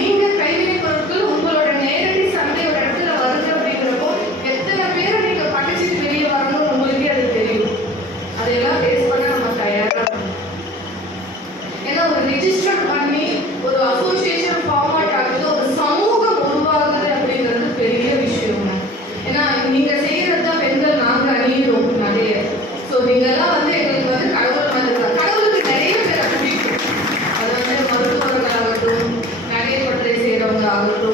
நீங்க கைவினை பொருட்கள் உங்களோட நேரடி சந்தை ஒரு இடத்துல வருது அப்படிங்கிறப்போ எத்தனை பேரை நீங்க படிச்சுட்டு வெளியே வரணும்னு உங்களுக்கே அது தெரியும். அதையெல்லாம் ஃபேஸ் பண்ண நம்ம தயாரா இருக்கணும். ஏன்னா ஒரு ரிஜிஸ்டர் பண்ணி ஒரு அசோசியேஷன் ஃபார்மேட் ஆகுது, ஒரு சமூகம் உருவாகுது அப்படிங்கிறது பெரிய விஷயம். ஏன்னா நீங்க செய்யறது தான் பெண்கள் நாங்க அணியிறோம் நிறைய. ஸோ நீங்கெல்லாம் எங்களுக்கு கடவுள் மாதிரி கடவுளுக்கு நிறைய பேரை பிடிக்கும். அது மருத்துவர்கள் ஆகட்டும், நகைப்பற்றை செய்கிறவங்க ஆகட்டும்,